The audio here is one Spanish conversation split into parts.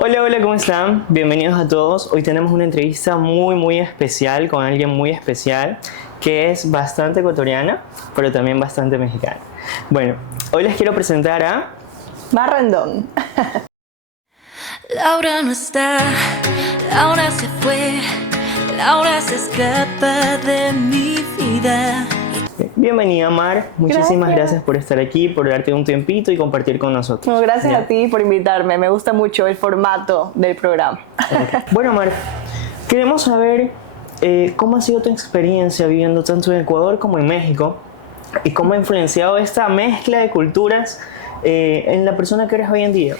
Hola, hola, ¿cómo están? Bienvenidos a todos. Hoy tenemos una entrevista muy especial con alguien muy especial que es bastante ecuatoriana, pero también bastante mexicana. Bueno, hoy les quiero presentar a Mar Rendón. Laura no está, Laura se fue, Laura se escapa de mi vida. Bienvenida, Mar. Muchísimas Gracias. gracias por estar aquí, por darte un tiempito y compartir con nosotros. No, gracias Ya. a ti por invitarme. Me gusta mucho el formato del programa. Bueno, Mar, queremos saber cómo ha sido tu experiencia viviendo tanto en Ecuador como en México y cómo ha influenciado esta mezcla de culturas en la persona que eres hoy en día.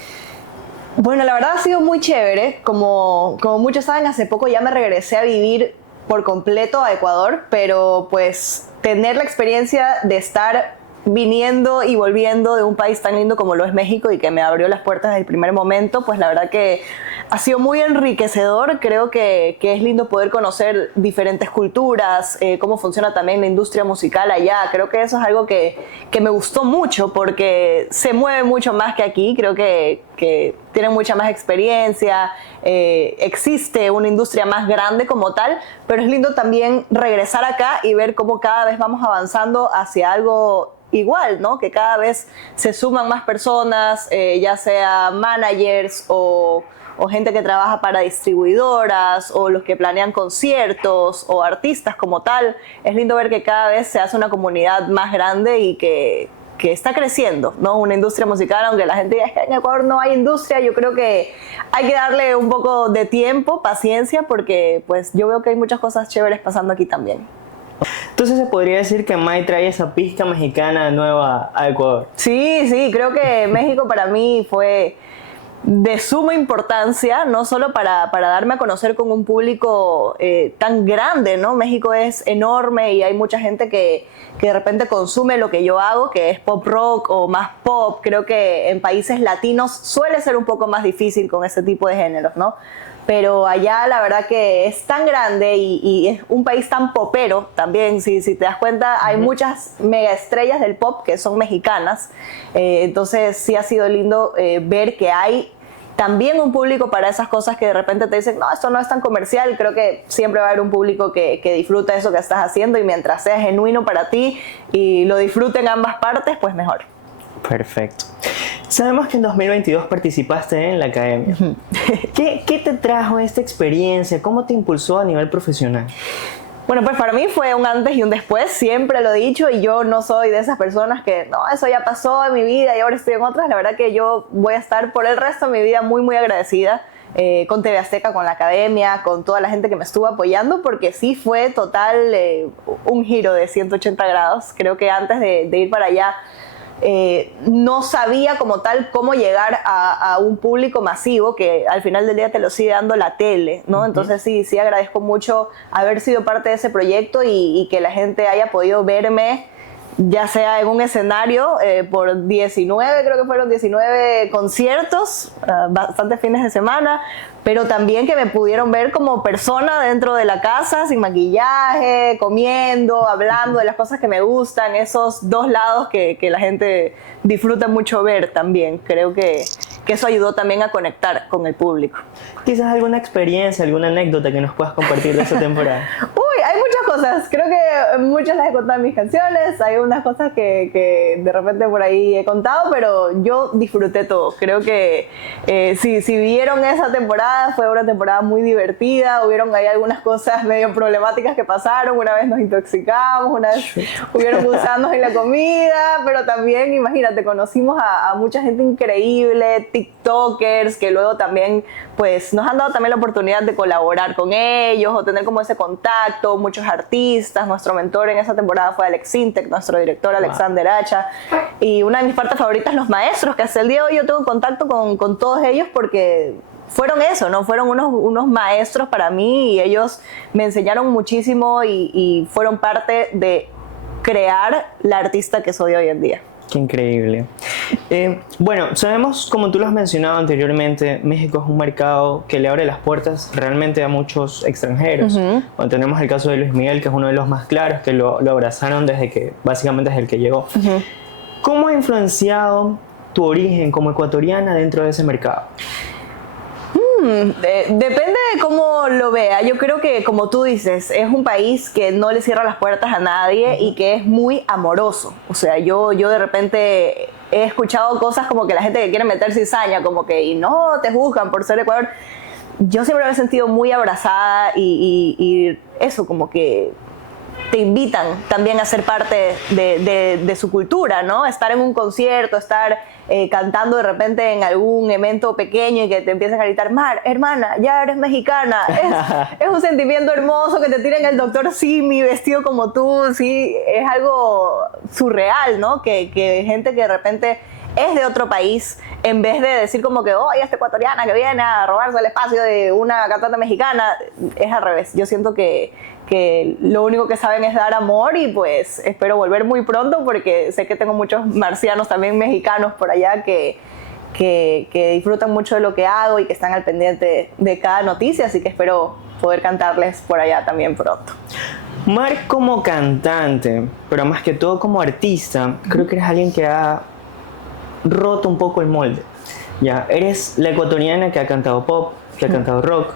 Bueno, la verdad ha sido muy chévere. Como muchos saben, hace poco ya me regresé a vivir por completo a Ecuador, pero pues tener la experiencia de estar viniendo y volviendo de un país tan lindo como lo es México y que me abrió las puertas desde el primer momento, pues la verdad que ha sido muy enriquecedor. Creo que es lindo poder conocer diferentes culturas, cómo funciona también la industria musical allá. Creo que eso es algo que me gustó mucho porque se mueve mucho más que aquí. Creo que tienen mucha más experiencia, existe una industria más grande como tal, pero es lindo también regresar acá y ver cómo cada vez vamos avanzando hacia algo igual, ¿no? Que cada vez se suman más personas, ya sea managers o gente que trabaja para distribuidoras o los que planean conciertos o artistas como tal. Es lindo ver que cada vez se hace una comunidad más grande y que está creciendo, ¿no? Una industria musical, aunque la gente diga que en Ecuador no hay industria, yo creo que hay que darle un poco de tiempo, paciencia, porque pues yo veo que hay muchas cosas chéveres pasando aquí también. Entonces se podría decir que Mai trae esa pizca mexicana de nuevo a Ecuador. Sí, creo que México para mí fue de suma importancia, no solo para darme a conocer con un público tan grande, ¿no? México es enorme y hay mucha gente que de repente consume lo que yo hago, que es pop rock o más pop. Creo que en países latinos suele ser un poco más difícil con ese tipo de géneros, ¿no? Pero allá la verdad que es tan grande y es un país tan popero también. Si te das cuenta, hay muchas mega estrellas del pop que son mexicanas. Entonces sí ha sido lindo ver que hay también un público para esas cosas que de repente te dicen, no, esto no es tan comercial. Creo que siempre va a haber un público que disfruta eso que estás haciendo, y mientras sea genuino para ti y lo disfruten ambas partes, pues mejor. Perfecto. Sabemos que en 2022 participaste en la academia. ¿Qué te trajo esta experiencia? ¿Cómo te impulsó a nivel profesional? Bueno, pues para mí fue un antes y un después, siempre lo he dicho, y yo no soy de esas personas que, no, eso ya pasó en mi vida y ahora estoy en otras. La verdad que yo voy a estar por el resto de mi vida muy agradecida con TV Azteca, con la academia, con toda la gente que me estuvo apoyando, porque sí fue total un giro de 180 grados. Creo que antes de ir para allá, no sabía como tal cómo llegar a un público masivo, que al final del día te lo sigue dando la tele, ¿no? Entonces sí agradezco mucho haber sido parte de ese proyecto y que la gente haya podido verme, ya sea en un escenario por 19, creo que fueron 19 conciertos, bastantes fines de semana, pero también que me pudieron ver como persona dentro de la casa, sin maquillaje, comiendo, hablando de las cosas que me gustan, esos dos lados que la gente disfruta mucho ver también. Creo que eso ayudó también a conectar con el público. Quizás alguna experiencia, alguna anécdota que nos puedas compartir de esa temporada. Uy, hay muchas cosas. Creo que muchas las he contado en mis canciones. Hay unas cosas que de repente por ahí he contado, pero yo disfruté todo. Creo que si vieron esa temporada, fue una temporada muy divertida. Hubieron ahí algunas cosas medio problemáticas que pasaron. Una vez nos intoxicamos, una vez hubieron gusanos en la comida, pero también, imagínate, conocimos a mucha gente increíble, TikTokers, que luego también pues nos han dado también la oportunidad de colaborar con ellos o tener como ese contacto, muchos artistas. Nuestro mentor en esa temporada fue Alex Sintek, nuestro director Alexander Hacha, y una de mis partes favoritas, los maestros, que hasta el día de hoy yo tengo contacto con todos ellos porque fueron eso, ¿no? Fueron unos maestros para mí, y ellos me enseñaron muchísimo y fueron parte de crear la artista que soy hoy en día. Qué increíble. Bueno, sabemos, como tú lo has mencionado anteriormente, México es un mercado que le abre las puertas realmente a muchos extranjeros. Bueno, tenemos el caso de Luis Miguel, que es uno de los más claros, que lo abrazaron básicamente desde el que llegó. ¿Cómo ha influenciado tu origen como ecuatoriana dentro de ese mercado? Depende de cómo lo vea. Yo creo que, como tú dices, es un país que no le cierra las puertas a nadie y que es muy amoroso. O sea, yo de repente he escuchado cosas como que la gente que quiere meter cizaña, como que y no te juzgan por ser Ecuador. Yo siempre me he sentido muy abrazada y eso, como que te invitan también a ser parte de su cultura, ¿no? Estar en un concierto, estar cantando de repente en algún evento pequeño y que te empiecen a gritar, Mar, hermana, ya eres mexicana. Es un sentimiento hermoso que te tiren el doctor Simi vestido como tú, sí, es algo surreal, ¿no? Que gente que de repente es de otro país, en vez de decir como que, oh, esta ecuatoriana que viene a robarse el espacio de una cantante mexicana, es al revés. Yo siento que lo único que saben es dar amor y pues espero volver muy pronto porque sé que tengo muchos marcianos también mexicanos por allá que disfrutan mucho de lo que hago y que están al pendiente de cada noticia, así que espero poder cantarles por allá también pronto. Mar, como cantante, pero más que todo como artista, creo que eres alguien que ha roto un poco el molde. Ya, eres la ecuatoriana que ha cantado pop, que ha cantado rock,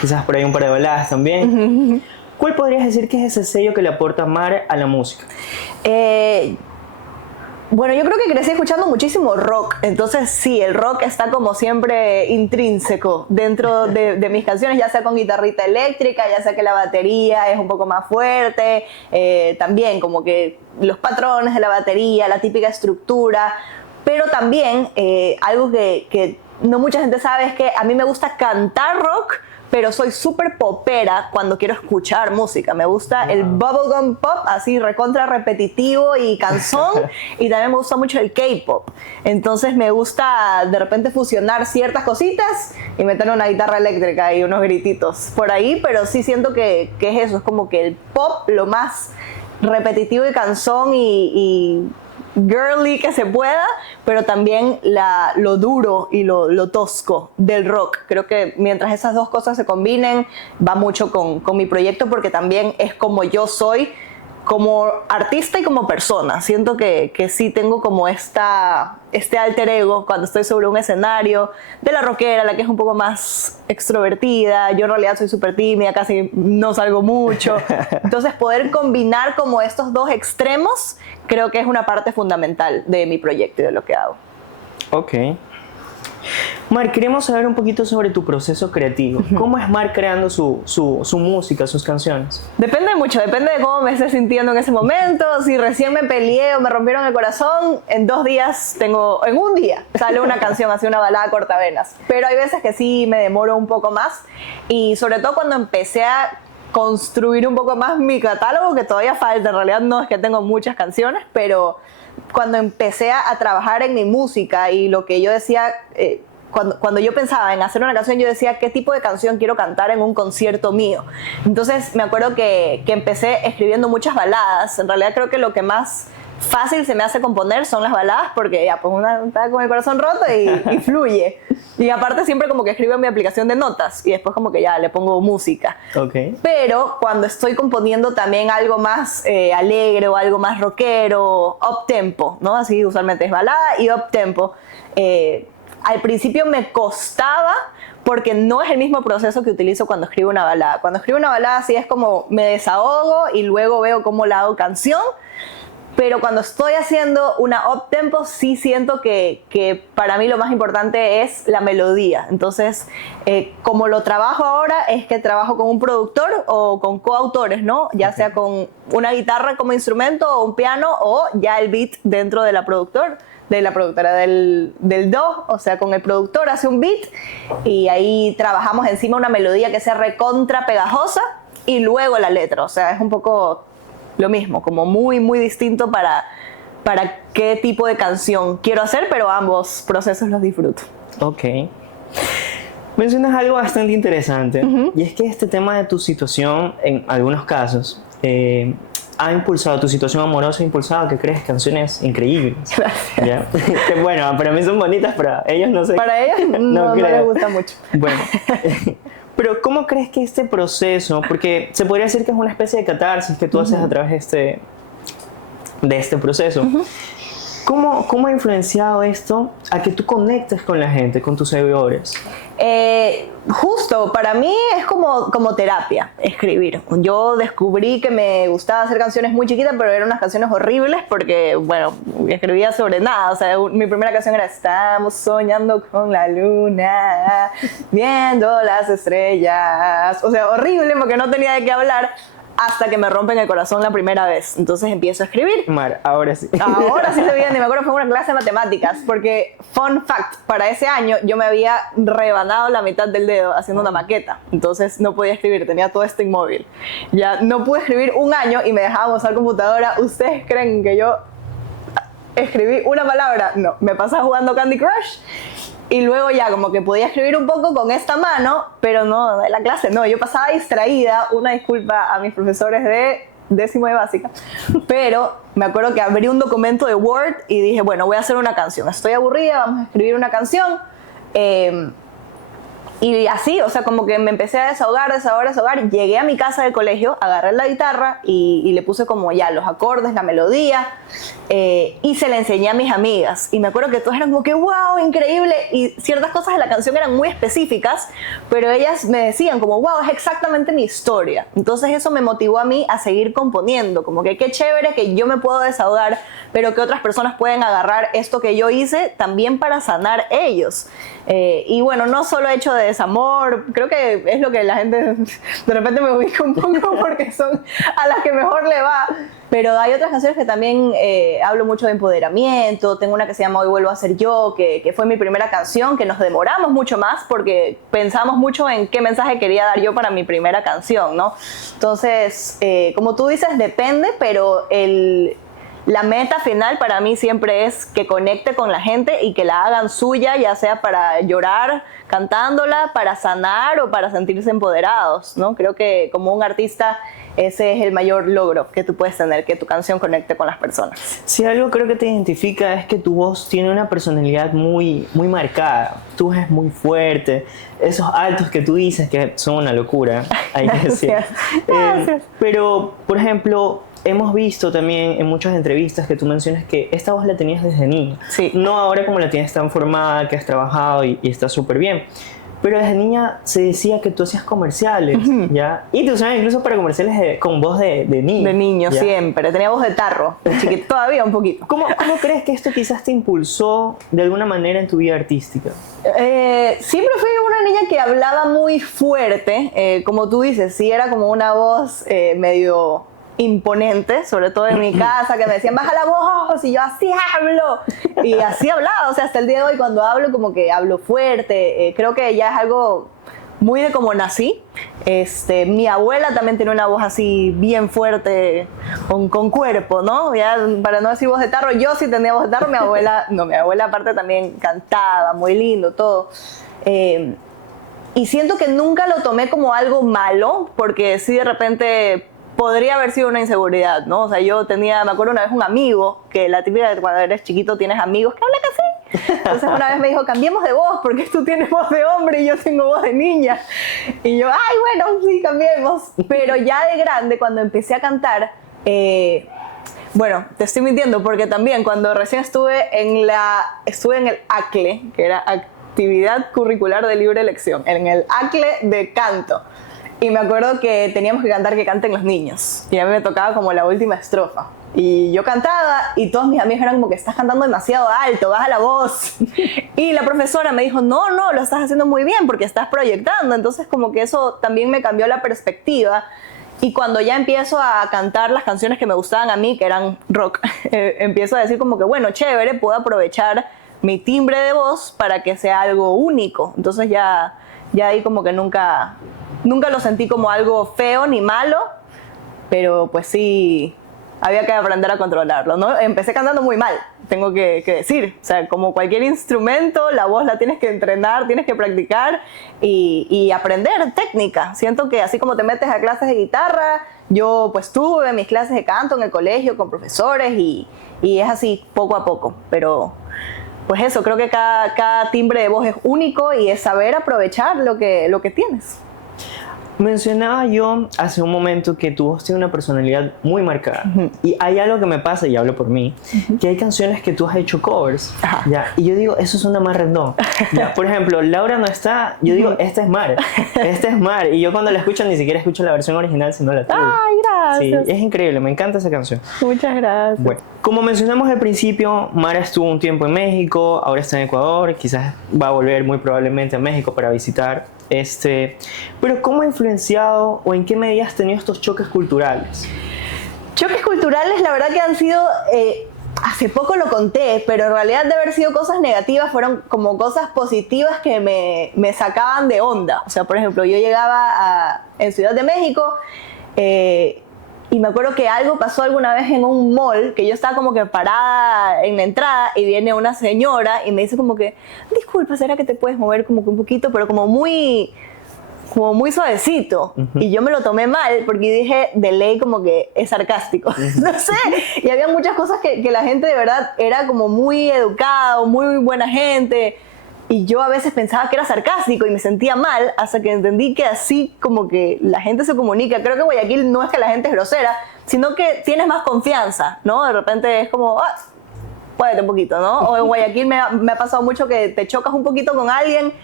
quizás por ahí un par de baladas también. ¿Cuál podrías decir que es ese sello que le aporta Mar a la música? Bueno, yo creo que crecí escuchando muchísimo rock, entonces sí, el rock está como siempre intrínseco dentro de mis canciones, ya sea con guitarrita eléctrica, ya sea que la batería es un poco más fuerte, también como que los patrones de la batería, la típica estructura, pero también algo que no mucha gente sabe es que a mí me gusta cantar rock, pero soy súper popera cuando quiero escuchar música. Me gusta el bubblegum pop, así recontra repetitivo y canzón, y también me gusta mucho el K-pop. Entonces me gusta de repente fusionar ciertas cositas y meter una guitarra eléctrica y unos grititos por ahí, pero sí siento que es eso, es como que el pop lo más repetitivo y canzón y girly que se pueda, pero también lo duro y lo tosco del rock. Creo que mientras esas dos cosas se combinen, va mucho con mi proyecto porque también es como yo soy como artista y como persona. Siento que sí tengo como este alter ego cuando estoy sobre un escenario, de la rockera, la que es un poco más extrovertida. Yo en realidad soy súper tímida, casi no salgo mucho. Entonces poder combinar como estos dos extremos creo que es una parte fundamental de mi proyecto y de lo que hago. Ok. Mar, queremos saber un poquito sobre tu proceso creativo. ¿Cómo es Mar creando su música, sus canciones? Depende mucho, depende de cómo me esté sintiendo en ese momento. Si recién me peleé o me rompieron el corazón, en un día sale una canción, así una balada cortavenas. Pero hay veces que sí me demoro un poco más y sobre todo cuando empecé a construir un poco más mi catálogo, que todavía falta, en realidad no es que tengo muchas canciones, pero cuando empecé a trabajar en mi música y lo que yo decía, cuando yo pensaba en hacer una canción, yo decía qué tipo de canción quiero cantar en un concierto mío. Entonces me acuerdo que empecé escribiendo muchas baladas. En realidad creo que lo que más fácil se me hace componer son las baladas porque ya pues una está con el corazón roto y fluye. Y aparte siempre como que escribo en mi aplicación de notas y después como que ya le pongo música. Okay. Pero cuando estoy componiendo también algo más alegre o algo más rockero, up tempo, ¿no? Así usualmente es balada y up tempo. Al principio me costaba porque no es el mismo proceso que utilizo cuando escribo una balada. Cuando escribo una balada sí es como me desahogo y luego veo cómo la hago canción. Pero cuando estoy haciendo una up-tempo sí siento que para mí lo más importante es la melodía. Entonces, como lo trabajo ahora es que trabajo con un productor o con coautores, ¿no? Ya sea con una guitarra como instrumento o un piano o ya el beat dentro de la productora del do, o sea, con el productor hace un beat y ahí trabajamos encima una melodía que sea recontra pegajosa y luego la letra, o sea, es un poco lo mismo, como muy, muy distinto para qué tipo de canción quiero hacer, pero ambos procesos los disfruto. Ok. Mencionas algo bastante interesante, y es que este tema de tu situación, en algunos casos, ha impulsado, tu situación amorosa ha impulsado a que crees canciones increíbles. Gracias. ¿Ya? Que bueno, para mí son bonitas, para ellos no sé. Para ellos no les gusta mucho. Bueno. Pero ¿cómo crees que este proceso, porque se podría decir que es una especie de catarsis que tú haces a través de este proceso, ¿Cómo ha influenciado esto a que tú conectes con la gente, con tus seguidores? Justo, para mí es como terapia escribir. Yo descubrí que me gustaba hacer canciones muy chiquitas, pero eran unas canciones horribles porque, bueno, escribía sobre nada. O sea, mi primera canción era Estamos soñando con la luna, viendo las estrellas. O sea, horrible porque no tenía de qué hablar. Hasta que me rompen el corazón la primera vez. Entonces empiezo a escribir. Mar, ahora sí. Ahora sí se viene. Me acuerdo fue una clase de matemáticas. Porque, fun fact, para ese año yo me había rebanado la mitad del dedo haciendo una maqueta. Entonces no podía escribir, tenía todo esto inmóvil. Ya no pude escribir un año y me dejaban usar computadora. ¿Ustedes creen que yo escribí una palabra? No, me pasaba jugando Candy Crush. Y luego ya como que podía escribir un poco con esta mano, pero no, de la clase no. Yo pasaba distraída, una disculpa a mis profesores de 10º de básica, pero me acuerdo que abrí un documento de Word y dije, bueno, voy a hacer una canción. Estoy aburrida, vamos a escribir una canción. Y así, o sea, como que me empecé a desahogar. Llegué a mi casa del colegio, agarré la guitarra y le puse como ya los acordes, la melodía, y se la enseñé a mis amigas. Y me acuerdo que todas eran como que, wow, increíble. Y ciertas cosas de la canción eran muy específicas, pero ellas me decían como, wow, es exactamente mi historia. Entonces eso me motivó a mí a seguir componiendo, como que qué chévere que yo me puedo desahogar, pero que otras personas pueden agarrar esto que yo hice también para sanar ellos. Y bueno, no solo hecho de desamor, creo que es lo que la gente de repente me ubica un poco porque son a las que mejor le va, pero hay otras canciones que también hablo mucho de empoderamiento. Tengo una que se llama Hoy Vuelvo a Ser Yo, que fue mi primera canción, que nos demoramos mucho más porque pensamos mucho en qué mensaje quería dar yo para mi primera canción, ¿no? Entonces, como tú dices, depende, pero la meta final para mí siempre es que conecte con la gente y que la hagan suya, ya sea para llorar cantándola, para sanar o para sentirse empoderados, ¿no? Creo que como un artista ese es el mayor logro que tú puedes tener, que tu canción conecte con las personas. Si algo creo que te identifica es que tu voz tiene una personalidad muy, muy marcada. Tu voz es muy fuerte. Esos altos que tú dices que son una locura, hay que decir. Gracias. Pero, por ejemplo, hemos visto también en muchas entrevistas que tú mencionas que esta voz la tenías desde niña. Sí. No ahora como la tienes tan formada, que has trabajado y está súper bien. Pero desde niña se decía que tú hacías comerciales, ¿ya? Y te usaban incluso para comerciales con voz de niño. De niño, ¿ya? Siempre. Tenía voz de tarro, de chiquito, todavía un poquito. ¿Cómo crees que esto quizás te impulsó de alguna manera en tu vida artística? Siempre fui una niña que hablaba muy fuerte. Como tú dices, sí era como una voz medio imponente, sobre todo en mi casa, que me decían baja la voz, y yo así hablo, y así hablaba. O sea, hasta el día de hoy cuando hablo como que hablo fuerte. Creo que ya es algo muy de cómo nací. Mi abuela también tiene una voz así bien fuerte, con cuerpo, ¿no? Ya, para no decir voz de tarro, yo sí tenía voz de tarro. Mi abuela aparte también cantaba muy lindo, todo. Y siento que nunca lo tomé como algo malo, porque sí de repente podría haber sido una inseguridad, ¿no? O sea, me acuerdo una vez un amigo, que la típica de cuando eres chiquito tienes amigos que hablan así. Entonces una vez me dijo, cambiemos de voz, porque tú tienes voz de hombre y yo tengo voz de niña. Y yo, ay, bueno, sí, cambiemos. Pero ya de grande, cuando empecé a cantar, bueno, te estoy mintiendo, porque también cuando recién estuve en el ACLE, que era Actividad Curricular de Libre Elección, en el ACLE de canto. Y me acuerdo que teníamos que cantar Que Canten los Niños. Y a mí me tocaba como la última estrofa. Y yo cantaba y todos mis amigos eran como que estás cantando demasiado alto, baja la voz. Y la profesora me dijo, no, lo estás haciendo muy bien porque estás proyectando. Entonces como que eso también me cambió la perspectiva. Y cuando ya empiezo a cantar las canciones que me gustaban a mí, que eran rock, empiezo a decir como que bueno, chévere, puedo aprovechar mi timbre de voz para que sea algo único. Entonces ya ahí como que nunca lo sentí como algo feo ni malo, pero pues sí, había que aprender a controlarlo, ¿no? Empecé cantando muy mal, tengo que decir. O sea, como cualquier instrumento, la voz la tienes que entrenar, tienes que practicar y aprender técnica. Siento que así como te metes a clases de guitarra, yo pues tuve mis clases de canto en el colegio con profesores y es así poco a poco, pero pues eso, creo que cada timbre de voz es único y es saber aprovechar lo que tienes. Mencionaba yo hace un momento que tu voz tiene una personalidad muy marcada. Y hay algo que me pasa, y hablo por mí, que hay canciones que tú has hecho covers. ¿Ya? Y yo digo, eso suena más random. ¿Ya? Por ejemplo, Laura no está, yo digo, esta es Mar. Esta es Mar. Y yo cuando la escucho ni siquiera escucho la versión original, sino la tuya. Ay, gracias. Sí, es increíble, me encanta esa canción. Muchas gracias. Bueno, como mencionamos al principio, Mara estuvo un tiempo en México, ahora está en Ecuador, quizás va a volver muy probablemente a México para visitar. Pero ¿cómo ha influenciado o en qué medida has tenido estos choques culturales? Choques culturales, la verdad que han sido, hace poco lo conté, pero en realidad de haber sido cosas negativas, fueron como cosas positivas que me sacaban de onda. O sea, por ejemplo, yo llegaba en Ciudad de México y me acuerdo que algo pasó alguna vez en un mall, que yo estaba como que parada en la entrada y viene una señora y me dice como que, disculpa, ¿será que te puedes mover como que un poquito? Pero como muy suavecito. Y yo me lo tomé mal porque dije, de ley como que es sarcástico. No sé. Y había muchas cosas que la gente de verdad era como muy educada, muy buena gente. Y yo a veces pensaba que era sarcástico y me sentía mal hasta que entendí que así como que la gente se comunica. Creo que en Guayaquil no es que la gente es grosera, sino que tienes más confianza, ¿no? De repente es como, puédete un poquito, ¿no? O en Guayaquil me ha pasado mucho que te chocas un poquito con alguien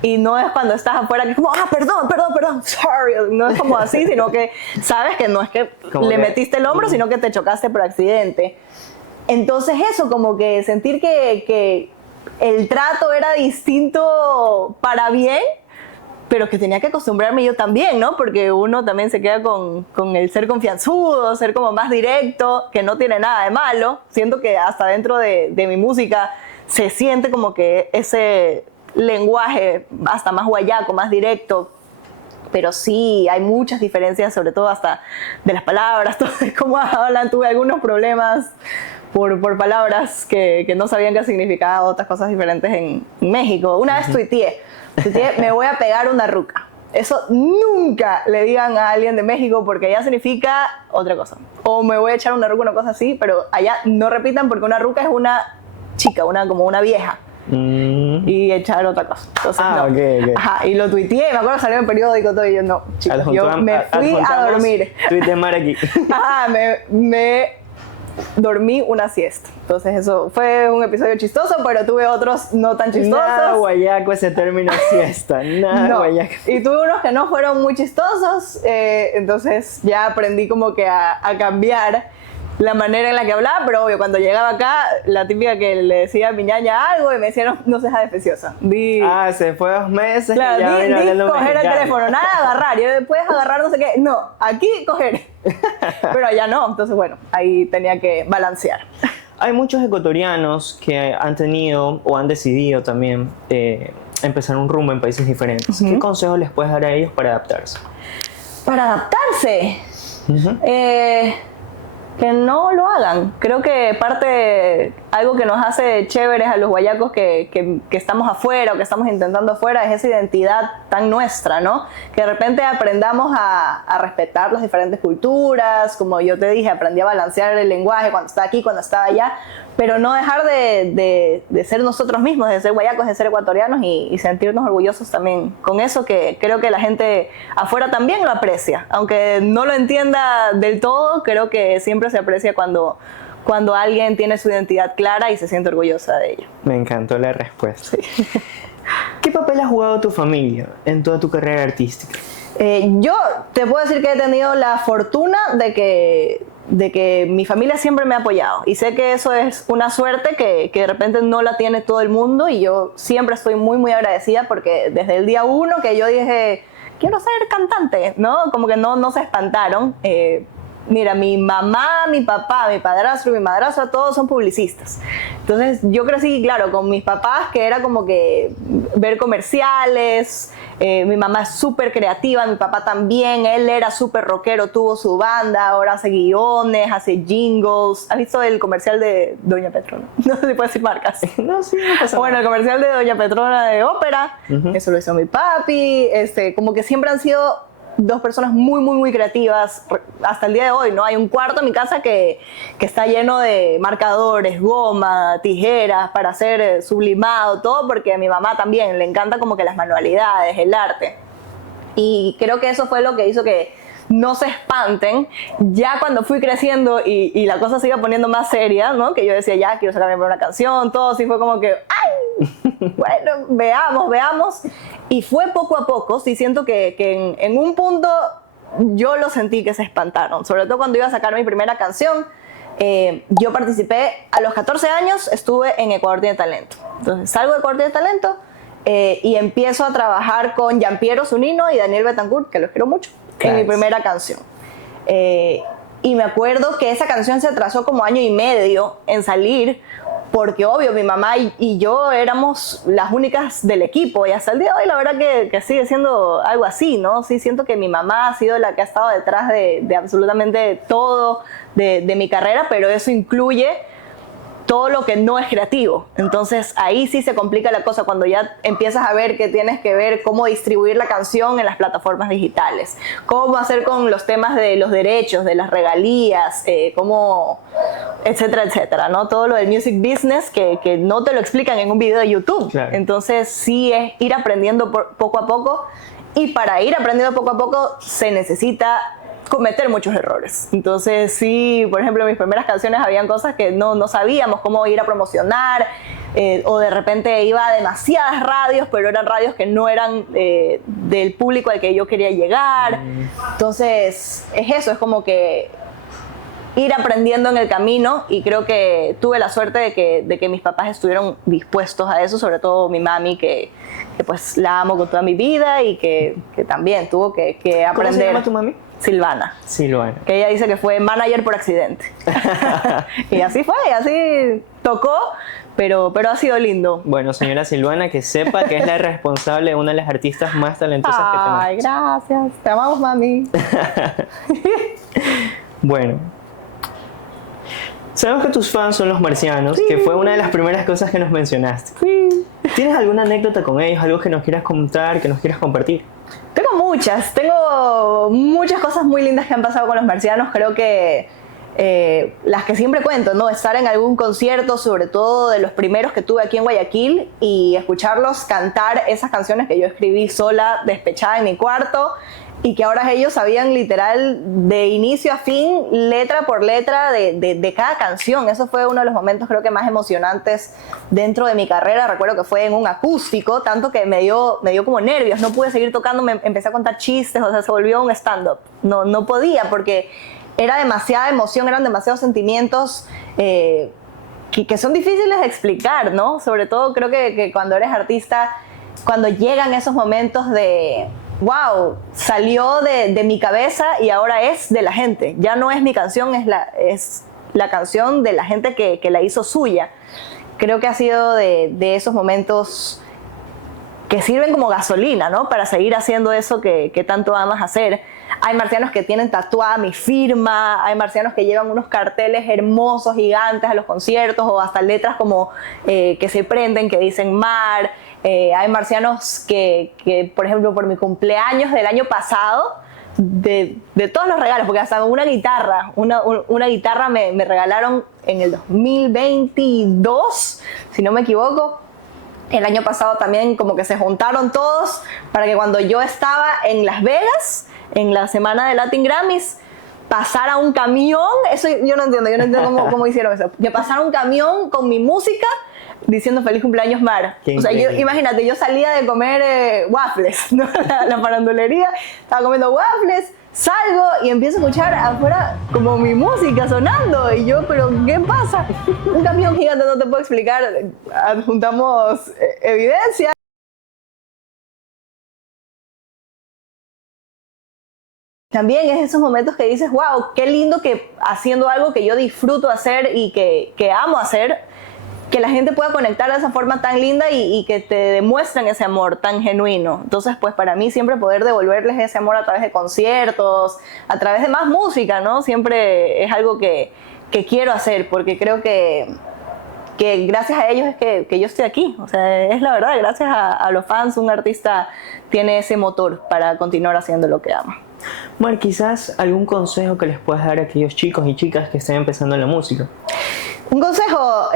y no es cuando estás afuera que es como, perdón, sorry. No es como así, sino que sabes que no es que le metiste el hombro, sino que te chocaste por accidente. Entonces eso, como que sentir que el trato era distinto para bien, pero que tenía que acostumbrarme yo también, ¿no? Porque uno también se queda con el ser confianzudo, ser como más directo, que no tiene nada de malo. Siento que hasta dentro de mi música se siente como que ese lenguaje hasta más guayaco, más directo, pero sí hay muchas diferencias, sobre todo hasta de las palabras, cómo hablan. Tuve algunos problemas por palabras que no sabían qué significaba, otras cosas diferentes en México. Una vez tuiteé, me voy a pegar una ruca. Eso nunca le digan a alguien de México porque allá significa otra cosa. O me voy a echar una ruca, una cosa así, pero allá no repitan porque una ruca es una chica, como una vieja. Y echar otra cosa. Entonces, no. Okay. Ajá, y lo tuiteé, me acuerdo que salió en el periódico todo y yo no, chicos, yo me fui a dormir. Tweet de Mar aquí. Ajá, me dormí una siesta. Entonces eso fue un episodio chistoso, pero tuve otros no tan chistosos. Nada guayaco ese término siesta, nada guayaco. Y tuve unos que no fueron muy chistosos, entonces ya aprendí como que a cambiar la manera en la que hablaba, pero obvio, cuando llegaba acá, la típica que le decía a mi ñaña algo y me decía, no seas defenciosa. Se fue 2 meses. Claro, y ya di coger el teléfono, nada de agarrar, y puedes agarrar no sé qué, no, aquí coger. Pero allá no, entonces bueno, ahí tenía que balancear. Hay muchos ecuatorianos que han tenido o han decidido también empezar un rumbo en países diferentes. ¿Qué consejos les puedes dar a ellos para adaptarse? Para adaptarse, que no lo hagan. Creo que algo que nos hace chéveres a los guayacos que estamos afuera o que estamos intentando afuera es esa identidad tan nuestra, ¿no? Que de repente aprendamos a respetar las diferentes culturas, como yo te dije, aprendí a balancear el lenguaje cuando estaba aquí, cuando estaba allá, pero no dejar de ser nosotros mismos, de ser guayacos, de ser ecuatorianos y sentirnos orgullosos también con eso, que creo que la gente afuera también lo aprecia. Aunque no lo entienda del todo, creo que siempre se aprecia cuando alguien tiene su identidad clara y se siente orgullosa de ella. Me encantó la respuesta. Sí. ¿Qué papel ha jugado tu familia en toda tu carrera artística? Yo te puedo decir que he tenido la fortuna de que mi familia siempre me ha apoyado, y sé que eso es una suerte que de repente no la tiene todo el mundo, y yo siempre estoy muy muy agradecida porque desde el día 1 que yo dije quiero ser cantante, ¿no? Como que no se espantaron. Mira, mi mamá, mi papá, mi padrastro y mi madrastra, todos son publicistas. Entonces yo crecí, claro, con mis papás, que era como que ver comerciales. Mi mamá es súper creativa, mi papá también. Él era súper rockero, tuvo su banda, ahora hace guiones, hace jingles. ¿Has visto el comercial de Doña Petrona? No sé si puedo decir marcas. No, sí, no pasa nada. Bueno, el comercial de Doña Petrona de ópera, eso lo hizo mi papi. Como que siempre han sido dos personas muy, muy, muy creativas hasta el día de hoy, ¿no? Hay un cuarto en mi casa que está lleno de marcadores, goma, tijeras para hacer sublimado, todo, porque a mi mamá también le encanta como que las manualidades, el arte. Y creo que eso fue lo que hizo que no se espanten. Ya cuando fui creciendo y la cosa se iba poniendo más seria, ¿no? Que yo decía, ya quiero sacar mi primera canción, todo así fue como que, ¡ay! Bueno, veamos. Y fue poco a poco, sí siento que en un punto yo lo sentí que se espantaron, sobre todo cuando iba a sacar mi primera canción. Yo participé a los 14 años, estuve en Ecuador Tiene Talento. Entonces salgo de Ecuador Tiene Talento y empiezo a trabajar con Gianpiero Zunino y Daniel Betancourt, que los quiero mucho, en mi primera canción. Y me acuerdo que esa canción se atrasó como año y medio en salir, porque obvio mi mamá y yo éramos las únicas del equipo, y hasta el día de hoy la verdad que sigue siendo algo así, ¿no? Sí siento que mi mamá ha sido la que ha estado detrás de absolutamente todo de mi carrera, pero eso incluye todo lo que no es creativo. Entonces ahí sí se complica la cosa cuando ya empiezas a ver que tienes que ver cómo distribuir la canción en las plataformas digitales, cómo hacer con los temas de los derechos, de las regalías, cómo, etcétera, etcétera, ¿no? Todo lo del music business que no te lo explican en un video de YouTube. Claro. Entonces sí es ir aprendiendo poco a poco, y para ir aprendiendo poco a poco se necesita cometer muchos errores. Entonces sí, por ejemplo, en mis primeras canciones habían cosas que no sabíamos cómo ir a promocionar, o de repente iba a demasiadas radios, pero eran radios que no eran del público al que yo quería llegar. Entonces es eso, es como que ir aprendiendo en el camino, y creo que tuve la suerte de que mis papás estuvieron dispuestos a eso, sobre todo mi mami, que pues la amo con toda mi vida, y que también tuvo que aprender. ¿Cómo se llama tu mami? Silvana. Que ella dice que fue manager por accidente. Y así fue, así tocó, pero ha sido lindo. Bueno, señora Silvana, que sepa que es la responsable de una de las artistas más talentosas que tenemos. Ay, gracias. Te amamos, mami. Bueno, sabemos que tus fans son los marcianos, que fue una de las primeras cosas que nos mencionaste. Sí. ¿Tienes alguna anécdota con ellos, algo que nos quieras contar, que nos quieras compartir? Tengo muchas cosas muy lindas que han pasado con los marcianos. Creo que las que siempre cuento, ¿no? Estar en algún concierto, sobre todo de los primeros que tuve aquí en Guayaquil, y escucharlos cantar esas canciones que yo escribí sola, despechada en mi cuarto, y que ahora ellos sabían literal de inicio a fin, letra por letra de cada canción. Eso fue uno de los momentos creo que más emocionantes dentro de mi carrera. Recuerdo que fue en un acústico, tanto que me dio como nervios, no pude seguir tocando, me empecé a contar chistes, o sea, se volvió un stand-up. No podía, porque era demasiada emoción, eran demasiados sentimientos que son difíciles de explicar, ¿no? Sobre todo creo que cuando eres artista, cuando llegan esos momentos de wow, salió de mi cabeza y ahora es de la gente. Ya no es mi canción, es la canción de la gente que la hizo suya. Creo que ha sido de esos momentos que sirven como gasolina, ¿no? Para seguir haciendo eso que tanto amas hacer. Hay marcianos que tienen tatuada mi firma, hay marcianos que llevan unos carteles hermosos, gigantes a los conciertos, o hasta letras como que se prenden, que dicen mar. Hay marcianos que, por ejemplo, por mi cumpleaños del año pasado, de todos los regalos, porque hasta una guitarra me regalaron en el 2022, si no me equivoco. El año pasado también como que se juntaron todos para que cuando yo estaba en Las Vegas, en la semana de Latin Grammys, pasara un camión. Eso yo no entiendo cómo hicieron eso. Que pasara un camión con mi música diciendo feliz cumpleaños Mar. O sea, imagínate, yo salía de comer waffles, ¿no? la farandulería, estaba comiendo waffles, salgo y empiezo a escuchar afuera como mi música sonando, y yo, pero ¿qué pasa? Un camión gigante, no te puedo explicar, adjuntamos evidencia. También es esos momentos que dices, wow, qué lindo que haciendo algo que yo disfruto hacer y que amo hacer, que la gente pueda conectar de esa forma tan linda y que te demuestren ese amor tan genuino. Entonces, pues para mí siempre poder devolverles ese amor a través de conciertos, a través de más música, ¿no? Siempre es algo que quiero hacer, porque creo que gracias a ellos es que yo estoy aquí. O sea, es la verdad, gracias a los fans un artista tiene ese motor para continuar haciendo lo que ama. Mar, quizás algún consejo que les puedas dar a aquellos chicos y chicas que estén empezando en la música. Un consejo,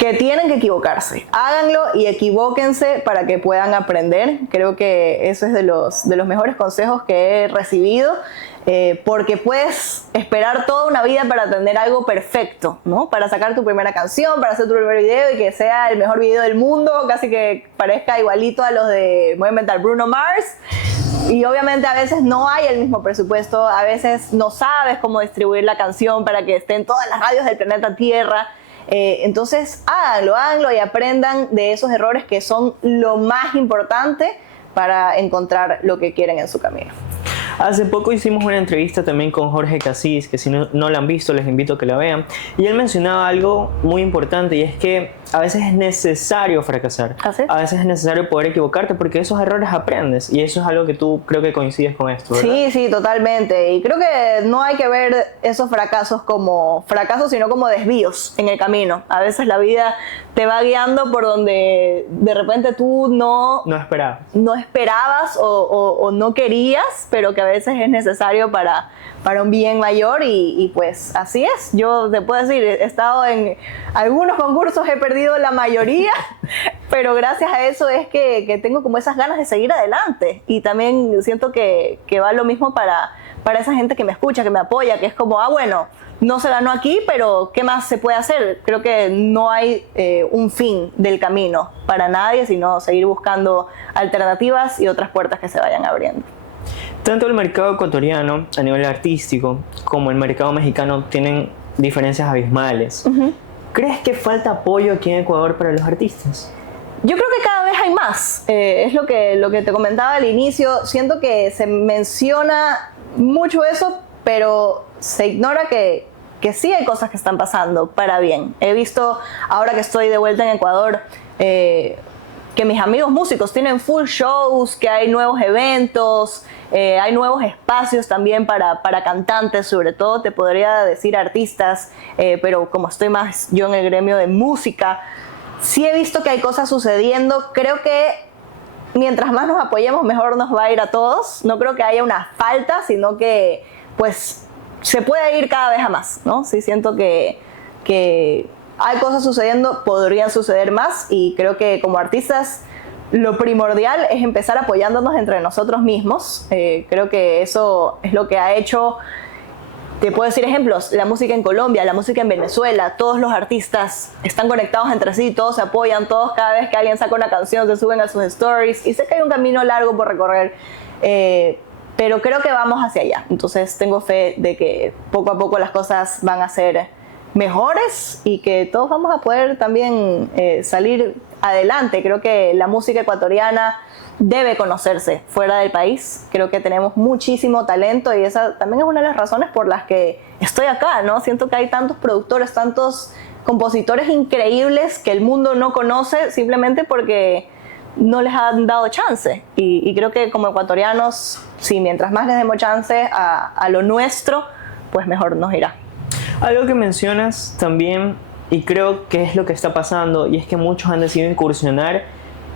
que tienen que equivocarse. Háganlo y equivóquense para que puedan aprender. Creo que eso es de los mejores consejos que he recibido. Porque puedes esperar toda una vida para tener algo perfecto, ¿no? Para sacar tu primera canción, para hacer tu primer video y que sea el mejor video del mundo, casi que parezca igualito a los de, voy a inventar, Bruno Mars. Y obviamente a veces no hay el mismo presupuesto, a veces no sabes cómo distribuir la canción para que esté en todas las radios del planeta Tierra. Entonces háganlo y aprendan de esos errores que son lo más importante para encontrar lo que quieren en su camino. Hace poco hicimos una entrevista también con Jorge Casís, que si no la han visto les invito a que la vean, y él mencionaba algo muy importante, y es que a veces es necesario fracasar. ¿Ah, sí? A veces es necesario poder equivocarte porque esos errores aprendes, y eso es algo que tú creo que coincides con esto, ¿verdad? Sí, totalmente. Y creo que no hay que ver esos fracasos como fracasos, sino como desvíos en el camino. A veces la vida te va guiando por donde de repente tú no esperabas o no querías, pero que a veces es necesario para un bien mayor y pues así es. Yo te puedo decir, he estado en algunos concursos, he perdido la mayoría, pero gracias a eso es que tengo como esas ganas de seguir adelante. Y también siento que va lo mismo para esa gente que me escucha, que me apoya, que es como, bueno, no se ganó aquí, pero ¿qué más se puede hacer? Creo que no hay un fin del camino para nadie, sino seguir buscando alternativas y otras puertas que se vayan abriendo. Tanto el mercado ecuatoriano a nivel artístico como el mercado mexicano tienen diferencias abismales. Uh-huh. ¿Crees que falta apoyo aquí en Ecuador para los artistas? Yo creo que cada vez hay más. Es lo que te comentaba al inicio. Siento que se menciona mucho eso, pero se ignora que sí hay cosas que están pasando para bien. He visto, ahora que estoy de vuelta en Ecuador, que mis amigos músicos tienen full shows, que hay nuevos eventos, hay nuevos espacios también para cantantes, sobre todo te podría decir artistas, pero como estoy más yo en el gremio de música, sí he visto que hay cosas sucediendo. Creo que mientras más nos apoyemos, mejor nos va a ir a todos. No creo que haya una falta, sino que pues se puede ir cada vez a más, ¿no? Sí siento que hay cosas sucediendo, podrían suceder más, y creo que como artistas lo primordial es empezar apoyándonos entre nosotros mismos. Creo que eso es lo que ha hecho, te puedo decir ejemplos, la música en Colombia, la música en Venezuela, todos los artistas están conectados entre sí, todos se apoyan, todos cada vez que alguien saca una canción se suben a sus stories, y sé que hay un camino largo por recorrer, pero creo que vamos hacia allá. Entonces tengo fe de que poco a poco las cosas van a ser mejores y que todos vamos a poder también salir adelante. Creo que la música ecuatoriana debe conocerse fuera del país. Creo que tenemos muchísimo talento y esa también es una de las razones por las que estoy acá, ¿no? Siento que hay tantos productores, tantos compositores increíbles que el mundo no conoce simplemente porque no les han dado chance. Y creo que como ecuatorianos, sí, mientras más les demos chance a lo nuestro, pues mejor nos irá. Algo que mencionas también, y creo que es lo que está pasando, y es que muchos han decidido incursionar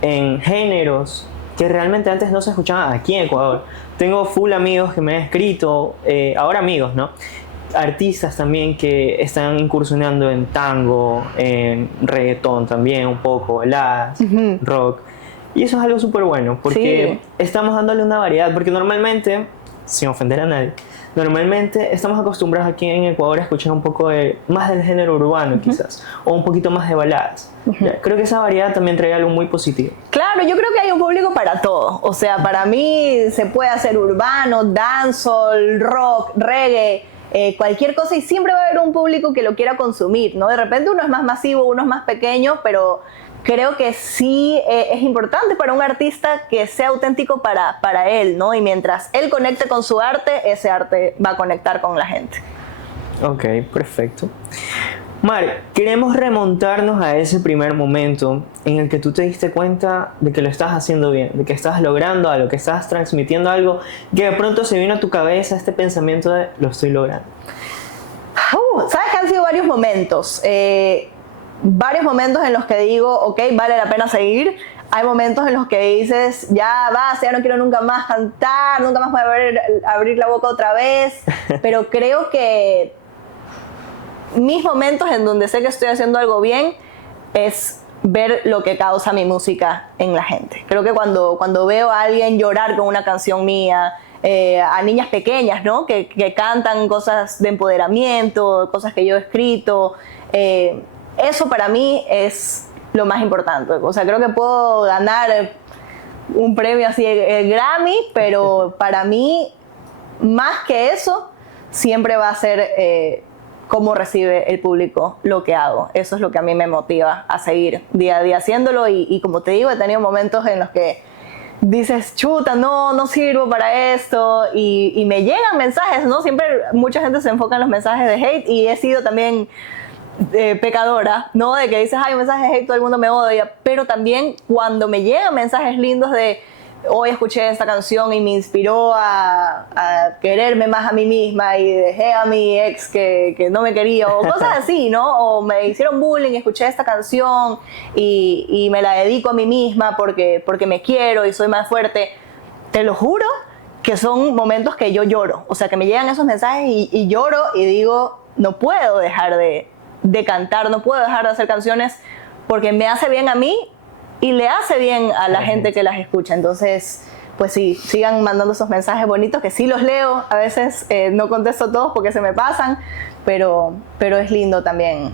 en géneros que realmente antes no se escuchaban aquí en Ecuador. Tengo full amigos que me han escrito, ahora amigos, ¿no? Artistas también que están incursionando en tango, en reggaetón también un poco, baladas, uh-huh, rock. Y eso es algo súper bueno, porque sí, estamos dándole una variedad, porque normalmente, sin ofender a nadie, normalmente estamos acostumbrados aquí en Ecuador a escuchar un poco más del género urbano, uh-huh, quizás, o un poquito más de baladas. Uh-huh. Creo que esa variedad también trae algo muy positivo. Claro, yo creo que hay un público para todo. O sea, para mí se puede hacer urbano, dancehall, rock, reggae, cualquier cosa, y siempre va a haber un público que lo quiera consumir, ¿no? De repente uno es más masivo, uno es más pequeño, pero creo que sí es importante para un artista que sea auténtico para él, ¿no? Y mientras él conecte con su arte, ese arte va a conectar con la gente. Ok, perfecto. Mar, queremos remontarnos a ese primer momento en el que tú te diste cuenta de que lo estás haciendo bien, de que estás logrando algo, que estás transmitiendo algo, que de pronto se vino a tu cabeza este pensamiento de lo estoy logrando. ¿Sabes que han sido varios momentos? Varios momentos en los que digo, ok, vale la pena seguir. Hay momentos en los que dices, ya basta, ya no quiero nunca más cantar, nunca más voy a abrir la boca otra vez. Pero creo que mis momentos en donde sé que estoy haciendo algo bien es ver lo que causa mi música en la gente. Creo que cuando veo a alguien llorar con una canción mía, a niñas pequeñas, ¿no? que cantan cosas de empoderamiento, cosas que yo he escrito, eso para mí es lo más importante. O sea, creo que puedo ganar un premio así, el Grammy, pero para mí, más que eso, siempre va a ser cómo recibe el público lo que hago. Eso es lo que a mí me motiva a seguir día a día haciéndolo y como te digo, he tenido momentos en los que dices, chuta, no sirvo para esto y me llegan mensajes, ¿no? Siempre mucha gente se enfoca en los mensajes de hate y he sido también pecadora, ¿no? De que dices, ay, mensajes de hate, todo el mundo me odia, pero también cuando me llegan mensajes lindos de hoy escuché esta canción y me inspiró a quererme más a mí misma y dejé a mi ex que no me quería o cosas así, ¿no? O me hicieron bullying y escuché esta canción y me la dedico a mí misma porque me quiero y soy más fuerte. Te lo juro que son momentos que yo lloro, o sea, que me llegan esos mensajes y lloro y digo, no puedo dejar de cantar, no puedo dejar de hacer canciones porque me hace bien a mí y le hace bien a la gente que las escucha. Entonces, pues sí, sigan mandando esos mensajes bonitos que sí los leo. A veces no contesto todos porque se me pasan, pero es lindo también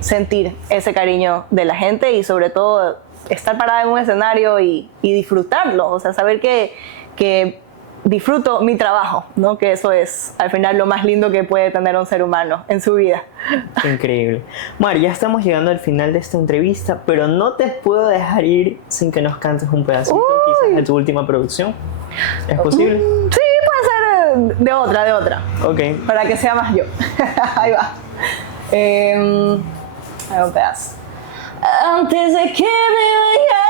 sentir ese cariño de la gente y sobre todo estar parada en un escenario y disfrutarlo. O sea, saber que disfruto mi trabajo, ¿no? Que eso es al final lo más lindo que puede tener un ser humano en su vida. Increíble. Mar, ya estamos llegando al final de esta entrevista, pero no te puedo dejar ir sin que nos cantes un pedacito, quizás de tu última producción. ¿Es posible? Sí, puede ser de otra. Ok. Para que sea más yo. Ahí va. Ahí va un pedazo. Antes de que me vaya,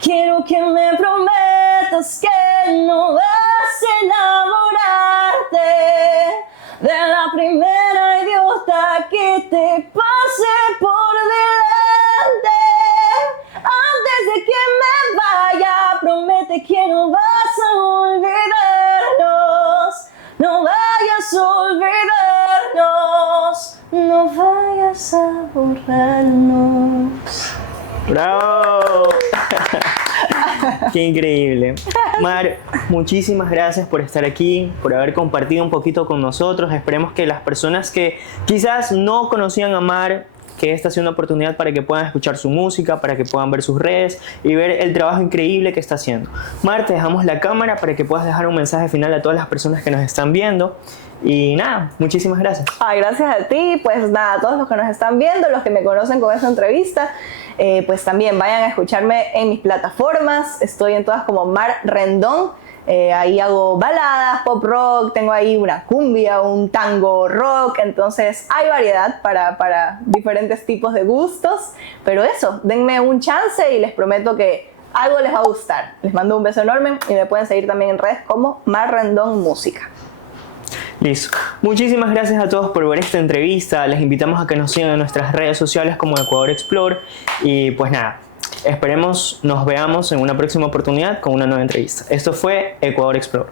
quiero que me prometas que no vas a enamorarte de la primera idiota que te pase por delante. Antes de que me vaya, promete que no vas a olvidarnos. No vayas a olvidarnos. No vayas a borrarnos. ¡Bravo! ¡Qué increíble! Mar, muchísimas gracias por estar aquí, por haber compartido un poquito con nosotros. Esperemos que las personas que quizás no conocían a Mar, que esta sea una oportunidad para que puedan escuchar su música, para que puedan ver sus redes y ver el trabajo increíble que está haciendo. Mar, te dejamos la cámara para que puedas dejar un mensaje final a todas las personas que nos están viendo. Y nada, muchísimas gracias. Ay, gracias a ti, pues nada, a todos los que nos están viendo, los que me conocen con esta entrevista, pues también vayan a escucharme en mis plataformas, estoy en todas como Mar Rendón, ahí hago baladas, pop rock, tengo ahí una cumbia, un tango rock, entonces hay variedad para diferentes tipos de gustos, pero eso, denme un chance y les prometo que algo les va a gustar. Les mando un beso enorme y me pueden seguir también en redes como Mar Rendón Música. Listo. Muchísimas gracias a todos por ver esta entrevista. Les invitamos a que nos sigan en nuestras redes sociales como Ecuador Explore. Y pues nada, esperemos nos veamos en una próxima oportunidad con una nueva entrevista. Esto fue Ecuador Explore.